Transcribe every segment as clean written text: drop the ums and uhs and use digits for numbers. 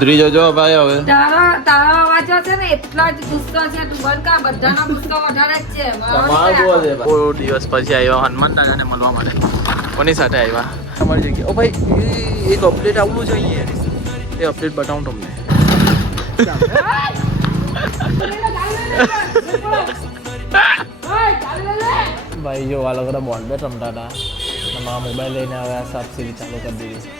સુધરી જજો ભાઈ હવે. તારો અવાજ છે ને એટલો જ ગુસ્સો છે. તું બંધ કર. બધાનો ગુસ્સો વધારે જ છે. બહુ દિવસ પછી આવ્યા હનુમાન દાદાને મળવા માટે. કોની સાથે આવ્યા? તમારી જગ્યા. ઓ ભાઈ એક અપડેટ આવવું જોઈએ. એ અપડેટ બતાવું તમને. ભાઈ જો આ લોકો બોન્ડેટ રમતા હતા. મારા મોબાઈલ લઈને હવે આ સબસિડી ચાલુ કરી દીધી.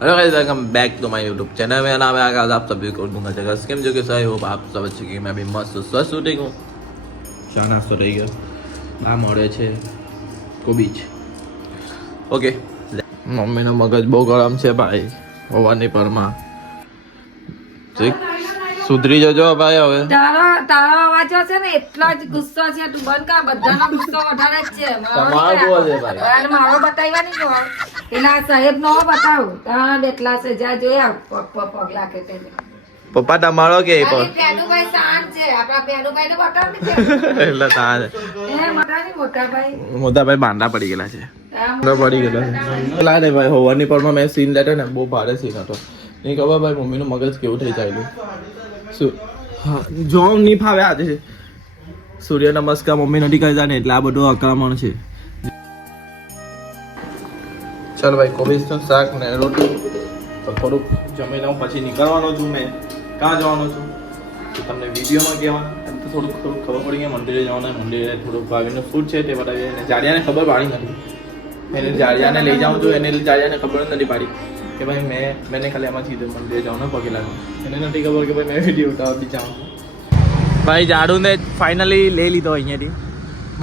Hello guys, welcome back to my YouTube channel. मेरा नाम है आकाश। आप सभी को दूंगा जगह स्कीम जो कि सही हो आप सब अच्छे कि मैं भी मस्त स्वस्थ शूटिंग हूँ। चા નાસ્તો રહી ગયો. આ મળે છે કોબીજ. ઓકે, મમ્મીનો મગજ બહુ ગરમ છે ભાઈ હોવાની પરમાં. સુધરી જજો ભાઈ હવે. તારો અવાજ છે ને એટલો જ ગુસ્સો છે. તું બંધ કર. બધાનો ગુસ્સો વધારે જ છે. તમારો છે ભાઈ. મારો બતાવ્યા નહીં તો પેલા સાહેબ નો બતાવ. ત્યાં બેઠલા છે. જ્યાં જોયા પગલા કે તેને પપ્પા તમારો કે પેનુભાઈ શાંત છે. આપણા પેનુભાઈ ને બતાવ ને. એટલે તા મોટા ભાઈ બાંધા પડી ગયેલા છે. પડી ગયેલા લાગે ભાઈ હોવાની પરમાં મેં સીન લેતો ને બહુ ભારે સીન હતો. નહીં ખબર ભાઈ મમ્મીનું મગજ કેવું થઈ ચાલ્યું. શું હા જો નહીં ફાવે આજે સૂર્ય નમસ્કાર મમ્મી નથી કરતા ને એટલે આ બધું આક્રમણ છે. ચાલ ભાઈ કોબીજનું શાક ને રોટલી તો થોડુંક જમી લઉં પછી નીકળવાનો છું. મેં ક્યાં જવાનો છું તમને વિડીયોમાં કહેવાનું એમ તો થોડુંક ખબર પડી કે મંદિરે જવાનું. મંદિરે થોડુંક ભાવીનું ફૂડ છે તે બતાવીએ અને જાડિયાને ખબર પાડી નથી. એને જાડિયાને લઈ જાઉં છું એને જાડિયાને ખબર જ નથી પાડી કે ભાઈ મેં ખાલી એમાં કીધું મંદિરે જવાનું પગે લાગુ. એને નથી ખબર કે ભાઈ મેં વિડીયો ઉતારવા બી જાઉં છું. ભાઈ જાડુને ફાઇનલી લઈ લીધો અહીંયાથી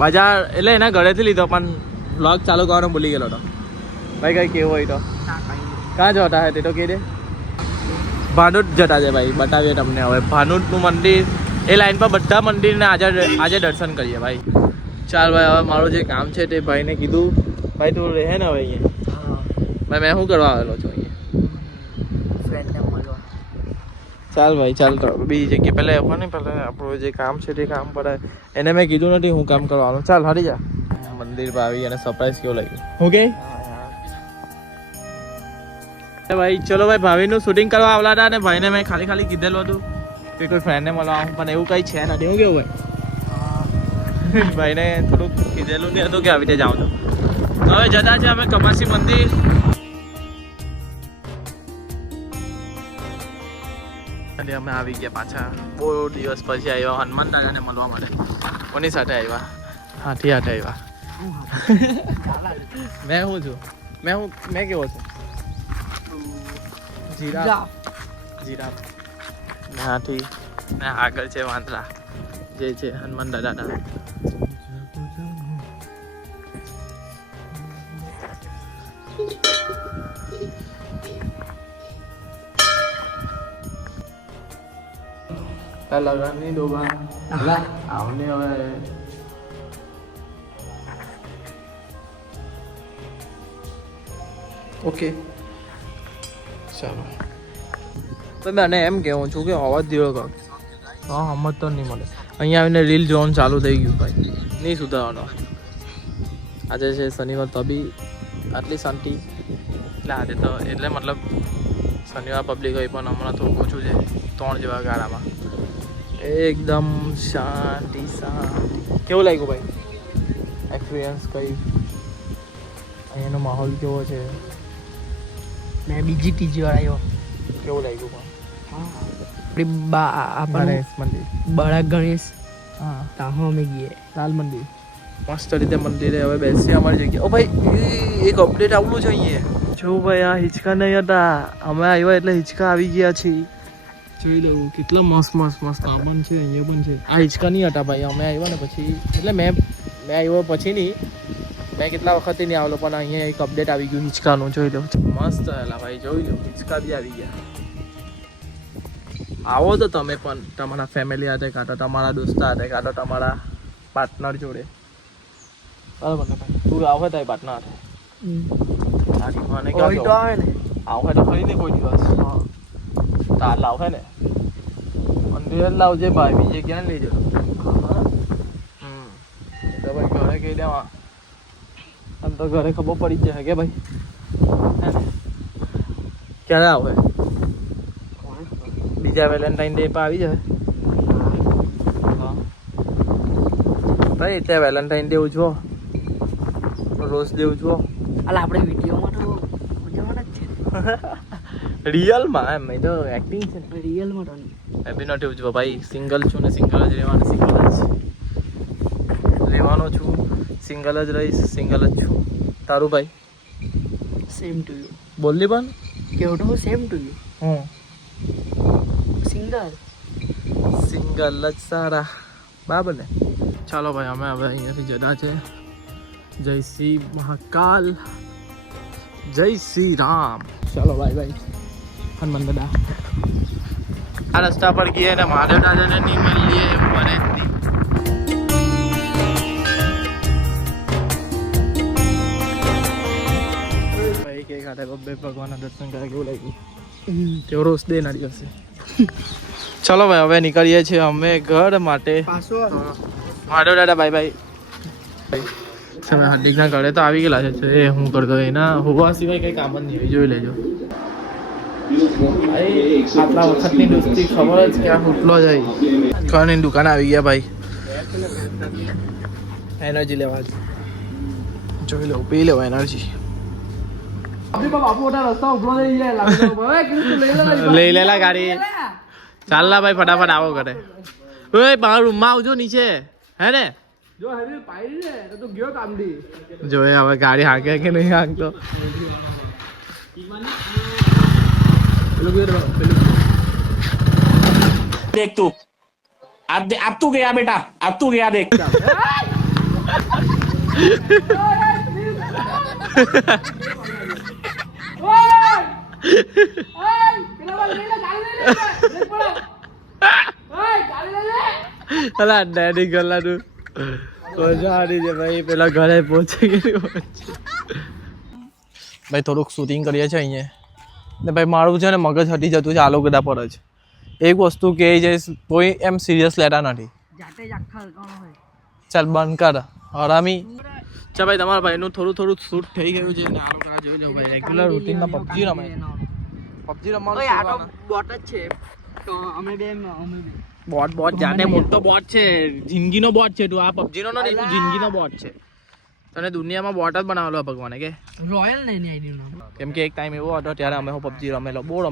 બજાર એટલે એના ઘરેથી લીધો પણ વ્લોગ ચાલુ કરવાનો ભૂલી ગયેલો હતો. ભાઈ કઈ કેવું હોય તો ક્યાં જતા હે તે તો કહી દે. ભાનુટ જતા છે ભાઈ બતાવીએ તમને હવે ભાનુટનું મંદિર એ લાઈન પર બધા મંદિરને આજે દર્શન કરીએ ભાઈ. ચાલ ભાઈ હવે મારું જે કામ છે તે ભાઈને કીધું ભાઈ તું રહે ને હવે અહીંયા. ભાઈ મેં શું કરવા આવેલો છું અહીંયા. ચાલ ભાઈ ચાલ તો બીજી જગ્યાએ પહેલાં ને પહેલાં આપણું જે કામ છે તે કામ પર એને મેં કીધું નથી હું કામ કરવાનું. ચાલ હારી જા મંદિર પર આવી અને સરપ્રાઈઝ કેવું લાગ્યું હું કે ભાઈ. ચલો ભાઈ ભાવિનું શૂટિંગ કરવા આવેલા હતા અને ભાઈને મેં ખાલી કીધેલું હતું કે કોઈ ફ્રેન્ડને મળવા આવું પણ એવું કંઈ છે નથી. હું કેવું ભાઈ ભાઈને થોડુંક કીધેલું નહીં હતું કે આવી રીતે જાઉં છું. હવે જતા છે અમે કમાસી મંદિર. અને અમે આવી ગયા પાછા બહુ દિવસ પછી આવ્યા હનુમાન દાદાને મળવા માટે. કોની સાથે આવ્યા? હાથી હાથે આવ્યા. મેં શું છું મેં કેવો છું? જીરાફ ને હાથી ને આગળ છે વાંદરા જે છે હનુમાન દાદાના. લગાની દોબા આવને હવે ઓકે ચાલો. તો મને એમ કહેવું છું કે અવાજ ધીરો કર. હા સમજ તો નહીં મળે. અહીંયા આવીને રીલ જોવાનું ચાલુ થઈ ગયું ભાઈ. નહીં સુધારવાનો. આજે છે શનિવાર તો બી આટલી શાંતિ આજે તો એટલે મતલબ શનિવાર પબ્લિક હોય પણ હમણાં થોડું ઓછું છે 3 જેવા ગાળામાં. એકદમ શાંતિ. કેવું લાગ્યું ભાઈ એક્સપિરિયન્સ કઈ? અહીંયાનો માહોલ કેવો છે? મેં બીજી ત્રીજી વાર આવ્યો. કેવું લાગ્યું પણ ગણેશ મંદિર બડા ગણેશ હા તાહો અમે ગઈએ લાલ મંદિર મસ્ત રીતે મંદિરે હવે બેસીએ અમારી જગ્યાએ. ઓ ભાઈ એક અપડેટ આવવું જોઈએ. જો ભાઈ આ હિંચકા નહીં હતા અમે આવ્યા એટલે હિંચકા આવી ગયા છે. જોઈ લઉં કેટલા મસ્ત આ પણ છે અહીંયા પણ છે. આ હિંચકા નહીં હતા ભાઈ અમે આવ્યા ને પછી એટલે મેં આવ્યો પછી નહીં મેં કેટલા વખતથી નહીં આવેલો પણ અહીંયા એક અપડેટ આવી ગયું હિંચકાનું. જોઈ લો મસ્ત હેલા ભાઈ જોઈ લો હિંચકા બી આવી ગયા. આવો તો તમે પણ તમારા ફેમિલી સાથે કાં તો તમારા દોસ્તા સાથે કાં તો તમારા પાર્ટનર જોડે. બરાબર ને ભાઈ તું આવે તારી પાર્ટનર સાથે તારી મને આવે ને આવે તો ખરી નહીં કોઈ દિવસ તાર લાવે ને મંદિર જ લાવજે ભાઈ બીજે ક્યાં લઈ જતો. તો ભાઈ ઘરે કહી દેવા આમ તો ઘરે ખબર પડી જ જાય કે ભાઈ ક્યારે આવે બીજા વેલેન્ટાઇન ડે પર આવી જાય ભાઈ ત્યાં વેલેન્ટાઇન ડે ઉજવો રોઝ ડે ઉજવો અલા આપણે વિડીયોમાં તો મજામાં જ છે રિયલમાં એમ એ તો એક્ટિંગ છે રિયલમાં તો મેં બી નથી ઉજવો ભાઈ સિંગલ છું ને સિંગલ જ રહેવાનું સિંગલ જ રહેવાનો છું સિંગલ જ રહીશ સિંગલ જ છું તારું ભાઈ સેમ ટુ યુ બોલલી પણ કેવું તો સેમ ટુ યુ હું સિંગલ સિંગલ જ સારા બરાબર ને ચાલો ભાઈ અમે હવે અહીંયાથી જતા છે જય શ્રી મહાકાલ જય શ્રી રામ ચાલો ભાઈ ભાઈ હનુમાન દાદા આ રસ્તા પર ગયા ને મહાદેવ દાદાને નહીં મળીએ એમ બને જ નહીં ભાઈ કે ખાતે બબ્બે ભગવાનના દર્શન કરે કેવું લાગ્યું તેઓ રોજ દે ના દિવસે ચલો ભાઈ હવે નીકળીએ છીએ અમે ઘર માટે પાછો મહાદેવ દાદા બાય બાય તમે હાર્દિકના ઘરે તો આવી ગયેલા છે એ હું કરતો એના હોવા સિવાય કંઈ કામ જ નહીં જોઈ લેજો આટલા વખતની દોસ્તી ખબર જ કે આ ફૂટલો જાય કરની દુકાન આવી ગયા ભાઈ એનર્જી લેવા જોઈ લો પી લો એનર્જી લઈ લેલા ગાડી ચાલ ના ભાઈ ફટાફટ આવો કરે ઓય મારા રૂમમાં આવજો નીચે હે ને જો હરી પાઈ રે તો ગયો કામ દી જો એ હવે ગાડી હાકે કે નહીં હાકતો देख तू अब तू गया बेटा अब तू गया देख અલા ડેડી ગલાનું મજા છે ભાઈ પેલા ઘરે પહોંચી ગયું ભાઈ થોડુંક શૂટિંગ કરીએ છીએ અહીંયા ને ભાઈ મારું છે ને મગજ હટી જતું છે આલો ગડા પર જ એક વસ્તુ કે છે કોઈ એમ સિરિયસ લેતા નથી જાતે જ આખા હલકાણો હોય ચાલ બંધ કર હરામી ચાલ ભાઈ તમારા ભાઈનું થોડું શૂટ થઈ ગયું છે ને આલો ગડા જોઈ લો ભાઈ રેગ્યુલર રૂટીનમાં પબજી રમે પબજી રમવાનું ઓય આ તો બોટ જ છે તો અમે બે બોટ જાતે મોટો બોટ છે જિંદગીનો બોટ છે તું આ પબજીનો નથી તું જિંદગીનો બોટ છે તને દુનિયામાં બોટ જ બનાવેલો ભગવાને કે રોયલ ને એની આઈડી નામ કેમ કે એક ટાઈમ એવો હતો ત્યારે અમે પબજી રમેલો બહુ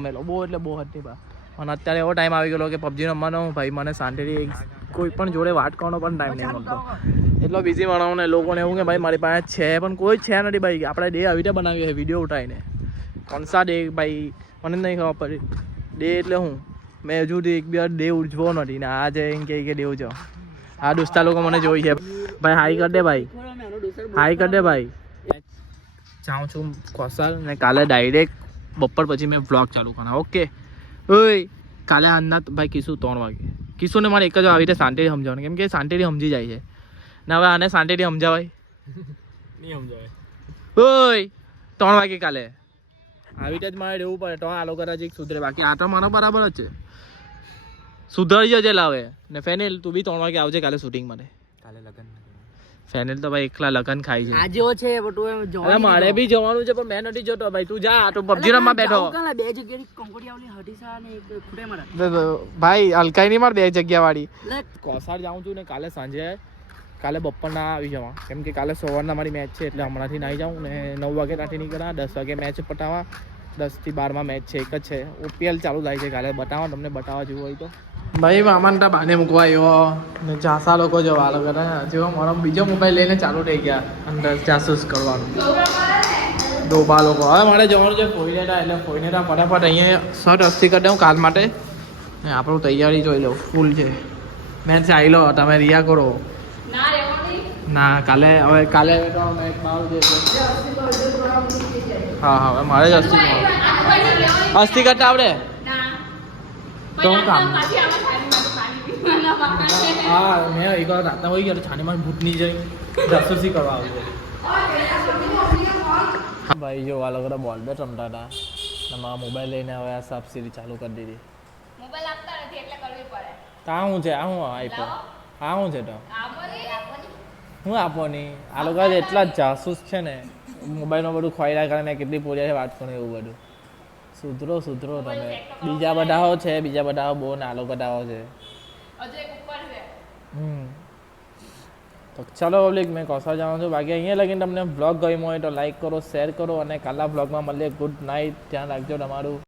એટલે બહુ હતી બા અને અત્યારે એવો ટાઈમ આવી ગયો કે પબજી રમવાનો ભાઈ મને શાંતિથી કોઈ પણ જોડે વાત કરવાનો પણ ટાઈમ નહીં મળતો એટલો બિઝી બનાવું ને લોકોને એવું કે ભાઈ મારી પાસે છે પણ કોઈ છે નથી ભાઈ આપણે ડે આવી રીતે બનાવીએ છે વિડીયો ઉઠાવીને કોણસા ડે ભાઈ મને નહીં ખબર પડી ડે એટલે હું મેં હજુ એક બે ડે ઉજવો નથી ને આજે એમ કે ડે ઉજવો આ દોસ્તા લોકો મને જોઈ છે ભાઈ હાઈ કર દે ભાઈ હાઈ કર દે ભાઈ જાઉં છું કોસાલ ને કાલે ડાયરેક્ટ બપોર પછી મેં વ્લોગ ચાલુ કરવાના ઓકે ઓય કાલે આજના ભાઈ કીશું 3 વાગે કીશુંને મારે એક જ આવી રીતે શાંતિથી સમજાવવાનું કેમ કે શાંતિથી સમજી જાય છે ને હવે આને શાંતિથી સમજાવાય નહીં સમજાવાય ઓય 3 વાગે કાલે આવી રીતે જ મારે રહેવું પડે તો આ લોકો હજી સુધરે બાકી આ તો મારો બરાબર જ છે સુધરી જજે લાવે ને ફેનિલ તું બી 3 વાગે આવજે કાલે શૂટિંગ માટે કાલે લગન ફેનિલ તો ભાઈ એકલા લગન ખાઈ છે આજે છે પણ તું એમ અરે મારે બી જવાનું છે પણ મેં નથી જતો ભાઈ તું જા તો પબજી રમવા બેઠો બે જગ્યાની કંકોડિયાવલી હટીસા ને એક ખૂટે મારા ભાઈ હલકાઈ નહીં માર 2 જગ્યા વાળી લે કોસાર જાઉં છું ને કાલે સાંજે કાલે બપોરના આવી જવા કેમ કે કાલે સવારના મારી મેચ છે એટલે હમણાંથી નાહી જાઉં ને 9 વાગે ત્યાંથી નીકળ્યા 10 વાગે મેચ પટાવા 10 થી 12 મેચ છે એક જ છે ઓપીએલ ચાલુ થાય છે કાલે બતાવો તમને બતાવવા જેવું હોય તો ભાઈ મામાને બાને મૂકવા આવ્યો ને જાસા લોકો જો વાલો કરે જેવો મારો બીજો મોબાઈલ લઈને ચાલુ થઈ ગયા અંદર જાસૂસ કરવાનું ડોબા લોકો હવે મારે જવાનું છે ફોઈનેટા એટલે ફોઈનેટા ફટાફટ અહીંયા શર્ટ અસ્તી કરી દઉં કાલ માટે ને આપણું તૈયારી જોઈ લો ફૂલ છે મેચ આવી લો તમે રિયા કરો ના કાલે હવે કાલે તો મેચ મારું છે હા હવે મારે જ અસ્તી કરતા આવડે તો હું કામ હા મેં એક વાર રાતના હોય ગયા છાનીમાં ભૂતની જઈ જાસૂસી કરવા આવ્યું ભાઈ જો આ લોકો બોલ બેટ રમતા હતા મારા મોબાઈલ લઈને હવે આ સાફ સીરી ચાલુ કરી દીધી મોબાઈલ આપતા નથી એટલે કરવી પડે તા શું છે આ શું આપ્યો આ શું છે તો હું આપવાની આ લોકો એટલા જાસૂસ છે ને મોબાઈલમાં બધું ખોયલા કરે ને કેટલી પોલિયા વાત કરું એવું બધું સુધરો તમે બીજા બધાઓ છે બીજા બધાઓ બહુ નાલો બધાઓ છે હજુ એક ઉપર છે. તો ચાલો પબ્લિક મેં કોસા જાણું છું બાકી અહીંયા લગીને તમને બ્લોગ ગમ્યો હોય તો લાઈક કરો શેર કરો અને કાલના બ્લોગમાં મળીએ ગુડ નાઇટ ધ્યાન રાખજો તમારું